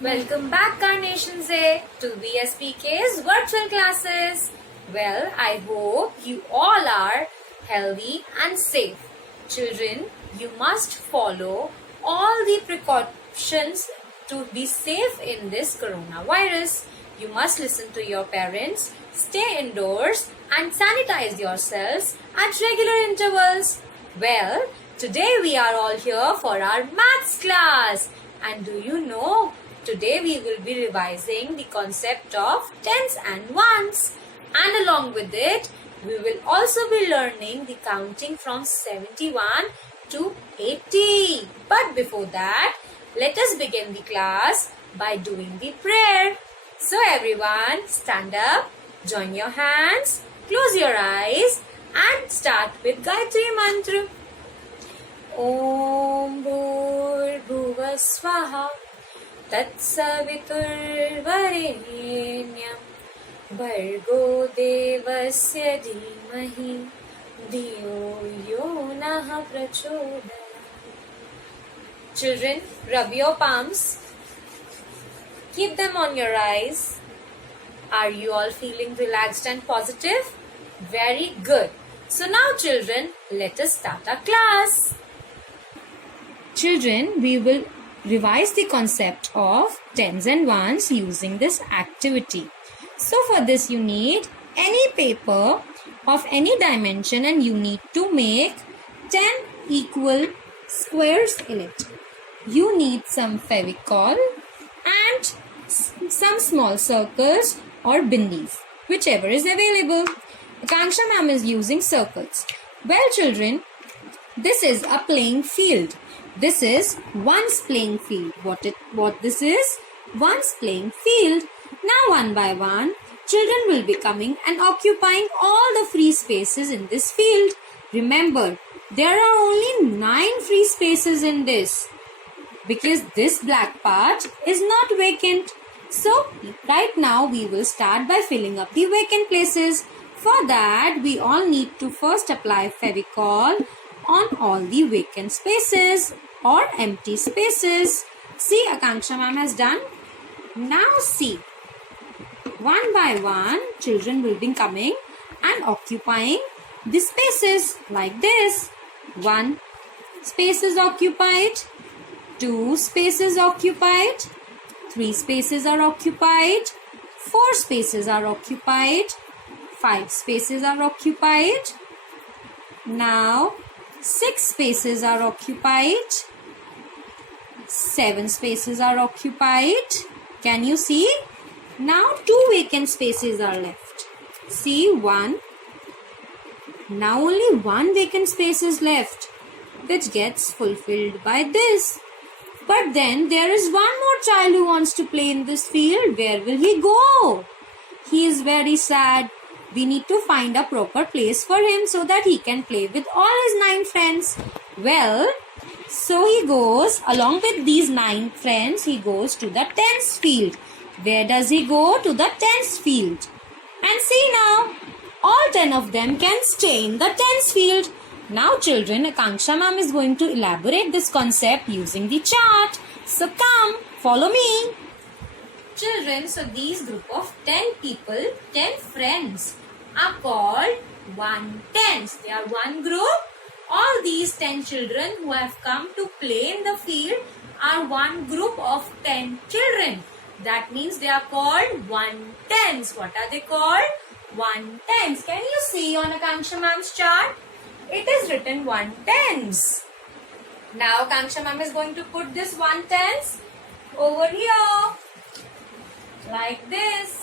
Welcome back, Carnations, to VSPK's virtual classes. Well, I hope you all are healthy and safe. Children, you must follow all the precautions to be safe in this coronavirus. You must listen to your parents, stay indoors, and sanitize yourselves at regular intervals. Well, today we are all here for our maths class. And do you know, today we will be revising the concept of tens and ones. And along with it, we will also be learning the counting from 71 to 80. But before that, let us begin the class by doing the prayer. So everyone, stand up, join your hands, close your eyes and start with Gayatri Mantra. Om Bhurbhuva Swaha Tatsaviturvarenyam Bhargo Devasya Dhimahi Dhiyo Yo Nah Prachodayat. Children, rub your palms. Keep them on your eyes. Are you all feeling relaxed and positive? Very good. So now children, let us start our class. Children, we will revise the concept of tens and ones using this activity. So for this you need any paper of any dimension and you need to make 10 equal squares in it. You need some Fevicol and some small circles or bindis, whichever is available. Akanksha ma'am is using circles. Well children, this is a playing field. This is one's playing field. What this is? One's playing field. Now one by one, children will be coming and occupying all the free spaces in this field. Remember, there are only 9 free spaces in this, because this black part is not vacant. So, right now we will start by filling up the vacant places. For that, we all need to first apply Fevicol on all the vacant spaces or empty spaces. See, Akanksha ma'am has done. Now see, one by one, children will be coming and occupying the spaces like this. 1 space is occupied, 2 spaces occupied, 3 spaces are occupied, 4 spaces are occupied, 5 spaces are occupied. Now 6 spaces are occupied, 7 spaces are occupied. Can you see? Now 2 vacant spaces are left. See, 1. Now only 1 vacant space is left, which gets fulfilled by this. But then there is one more child who wants to play in this field. Where will he go? He is very sad. We need to find a proper place for him so that he can play with all his 9 friends. Well, so he goes, along with these 9 friends, he goes to the tens field. Where does he go? To the tens field. And see now, all 10 of them can stay in the tens field. Now children, Akanksha ma'am is going to elaborate this concept using the chart. So come, follow me. Children, so these group of 10 people, 10 friends are called 1/10s. They are one group. All these 10 children who have come to play in the field are one group of 10 children. That means they are called 1/10s. What are they called? 1/10s. Can you see on Akanksha ma'am's chart? It is written 1/10s. Now Akanksha ma'am is going to put this 1/10s over here. Like this.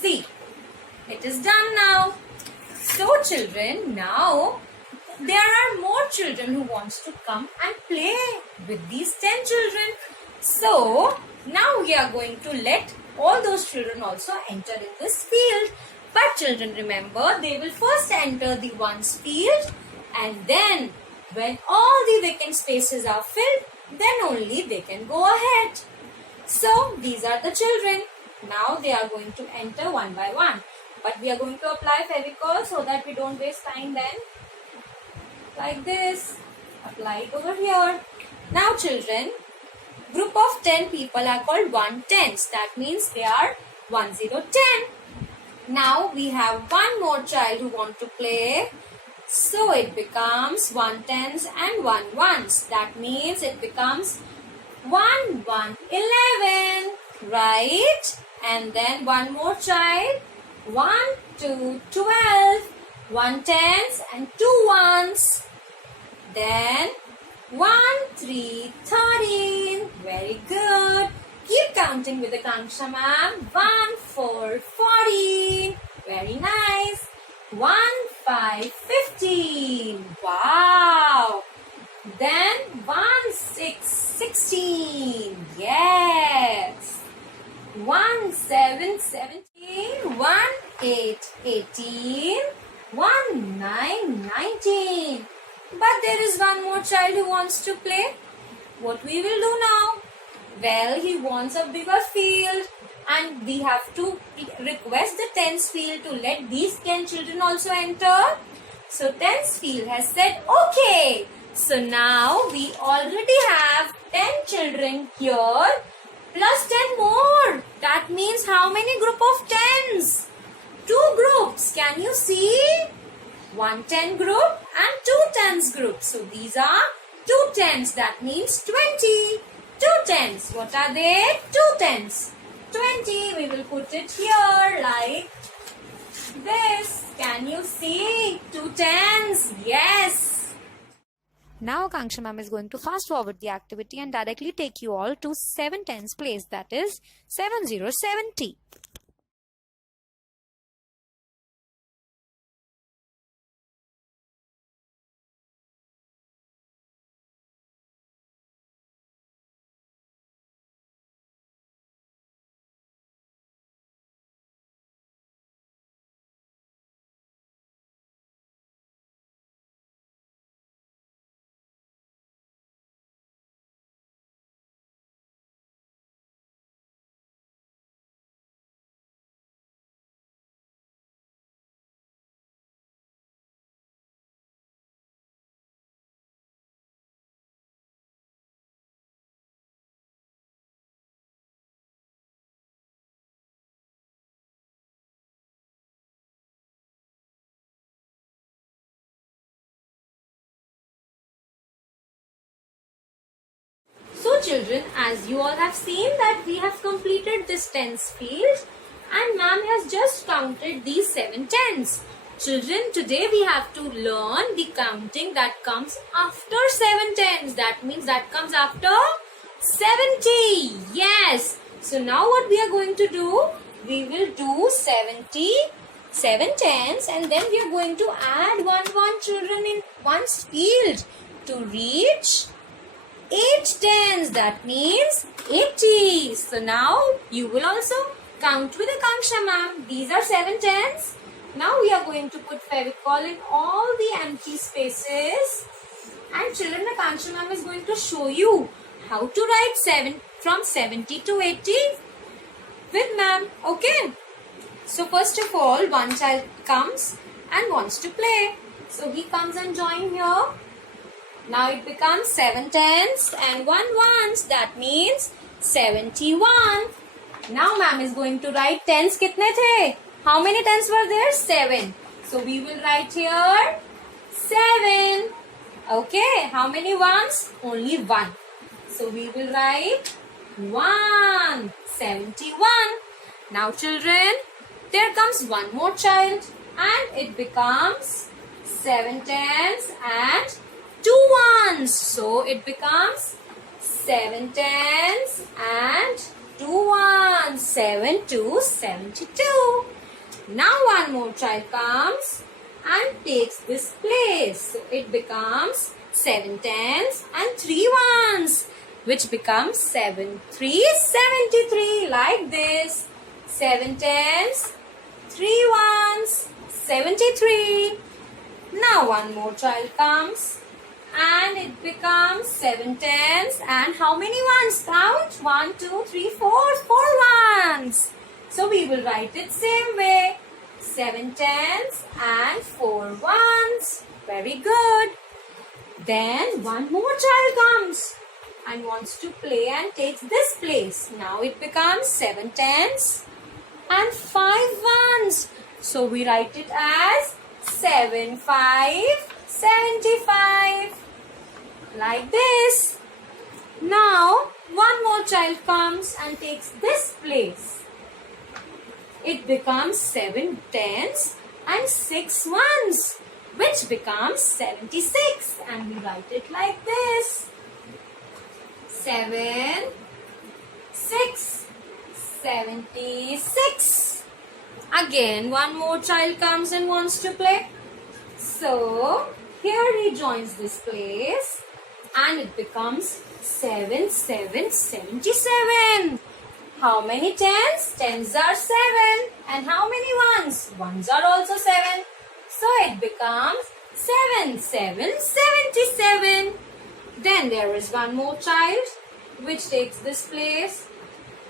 See, it is done now. So children, now there are more children who wants to come and play with these 10 children. So now we are going to let all those children also enter in this field. But children, remember, they will first enter the ones field, and then when all the vacant spaces are filled, then only they can go ahead. So these are the children. Now they are going to enter one by one. But we are going to apply Fevicol so that we don't waste time then. Like this. Apply it over here. Now children, group of 10 people are called 1/10s. That means they are 1 0 10. Now we have one more child who want to play. So it becomes 1/10s and 1/1s. That means it becomes 1 1 11. Right? And then one more child. 1 2 12. 1/10s and 2/1s. Then 1 3 13. Very good. Keep counting with Akanksha ma'am. 1 4 14. Very nice. 1 5 15. Wow. Then 1 6 16. Yes. 1 7 17. 1 8 18. 1 9 19. But there is one more child who wants to play. What we will do now? Well, he wants a bigger field and we have to request the tens field to let these 10 children also enter. So tens field has said okay. So now we already have 10 children here plus 10 more. That means how many group of tens? 2 groups. Can you see? 1 10 group and 2 tens group. So these are 2 tens. That means 20. 2 tens. What are they? 2 tens. 20. We will put it here like this. Can you see? 2 tens. Yes. Now Akanksha ma'am is going to fast forward the activity and directly take you all to 7 tens place. That is 7070. So children, as you all have seen that we have completed this tens field and ma'am has just counted these 7 tens. Children, today we have to learn the counting that comes after 7 tens. That means that comes after 70. Yes. So now what we are going to do? We will do 7 tens and then we are going to add 1 children in one's field to reach 8 tens. That means 80. So now you will also count with Akanksha ma'am. These are 7 tens. Now we are going to put Fevicol in all the empty spaces. And children, Akanksha ma'am is going to show you how to write 7 from 70 to 80 with ma'am. Okay. So first of all, one child comes and wants to play. So he comes and join here. Now it becomes 7 tens and 1/1s. That means 71. Now ma'am is going to write tens kitne the? How many tens were there? 7. So we will write here 7. Okay. How many ones? Only 1. So we will write 1. 71. Now children, there comes one more child and it becomes 7 tens and 2/1s. So it becomes 7 tens and 2/1s. 7 to 72. Now one more child comes and takes this place. So it becomes 7 tens and 3/1s, which becomes 7 3 73 like this. 7 tens, 3/1s, 73. Now one more child comes and it becomes 7 tens and how many ones? Count 1 2 3 4 4/1s. So we will write it same way. 7 tens and 4/1s. Very good. Then one more child comes and wants to play and takes this place. Now it becomes 7 tens and 5 ones. So we write it as 7 5 75 like this. Now one more child comes and takes this place. It becomes 7 tens and 6 ones, which becomes 76, and we write it like this. 7 6 76. Again one more child comes and wants to play. So here he joins this place and it becomes 7 7 77. How many tens? Tens are 7. And how many ones? Ones are also 7. So it becomes 7 7 77. Then there is one more child which takes this place.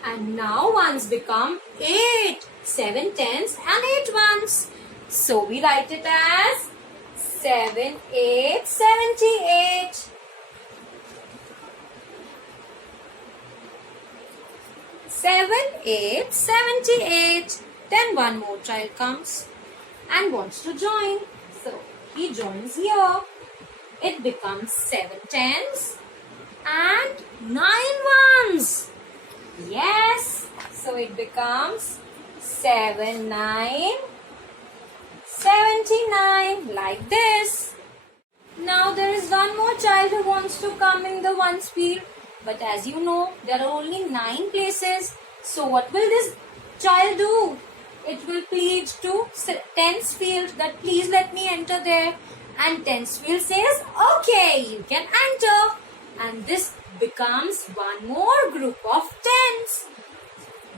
And now ones become 8. 7 tens and 8 ones. So we write it as 7 8 78. 7 8 78. Then one more child comes and wants to join. So he joins here. It becomes 7 tens and 9 ones. Yes. So it becomes 7 9 79 like this. Now there is one more child who wants to come in the ones field. But as you know, there are only 9 places. So what will this child do? It will plead to tens field that please let me enter there. And tens field says, okay, you can enter. And this becomes one more group of tens.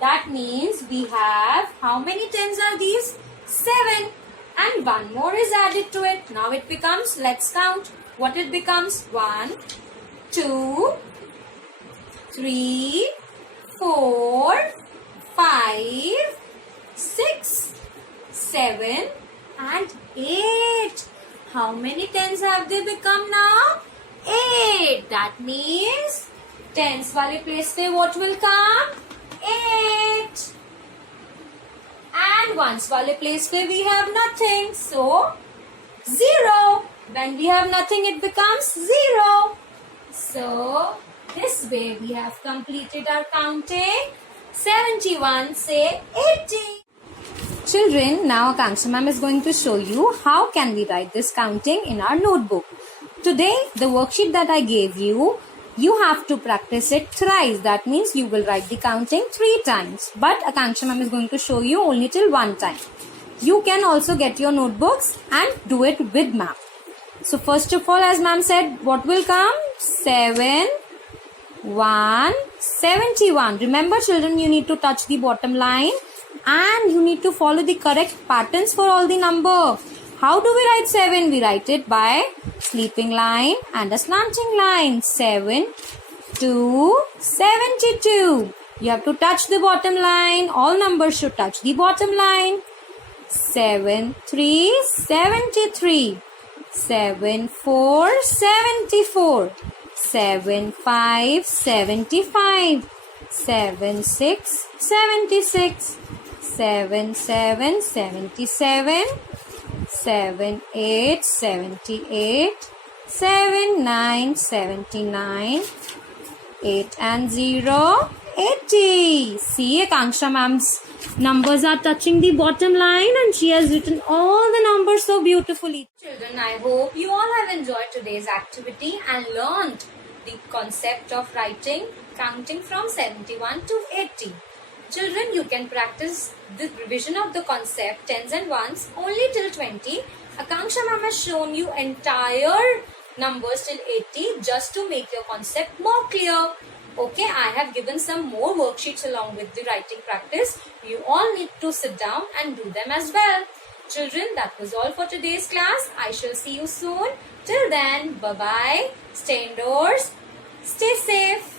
That means we have, how many tens are these? 7. And one more is added to it. Now it becomes, let's count what it becomes. 1, 2, 3, 4, 5, 6, 7 and 8. How many tens have they become now? 8. That means tens wale place pe what will come? 8. And ones wale place pe we have nothing. So 0. When we have nothing, it becomes 0. So this way we have completed our counting. 71 say 80. Children, now Akanksha ma'am is going to show you how can we write this counting in our notebook. Today, the worksheet that I gave you, you have to practice it thrice. That means you will write the counting 3 times. But Akanksha ma'am is going to show you only till 1 time. You can also get your notebooks and do it with ma'am. So first of all, as ma'am said, what will come? 7, 1, 71. Remember children, you need to touch the bottom line and you need to follow the correct patterns for all the number. How do we write 7? We write it by sleeping line and a slanting line. 7, 2, 72. You have to touch the bottom line. All numbers should touch the bottom line. 7, 3, 73. 7, 4, 74. 7, 5, 75. 7, 6, 76. 7, 7, 77. 7, 8, 78. 7, 9, 79. 8 and 0, 80. See, Akanksha ma'am's numbers are touching the bottom line and she has written all the numbers so beautifully. Children, I hope you all have enjoyed today's activity and learned the concept of writing, counting from 71 to 80. Children, you can practice the revision of the concept tens and ones only till 20. Akanksha ma'am has shown you entire numbers till 80 just to make your concept more clear. Okay, I have given some more worksheets along with the writing practice. You all need to sit down and do them as well. Children, that was all for today's class. I shall see you soon. Till then, bye-bye. Stay indoors. Stay safe.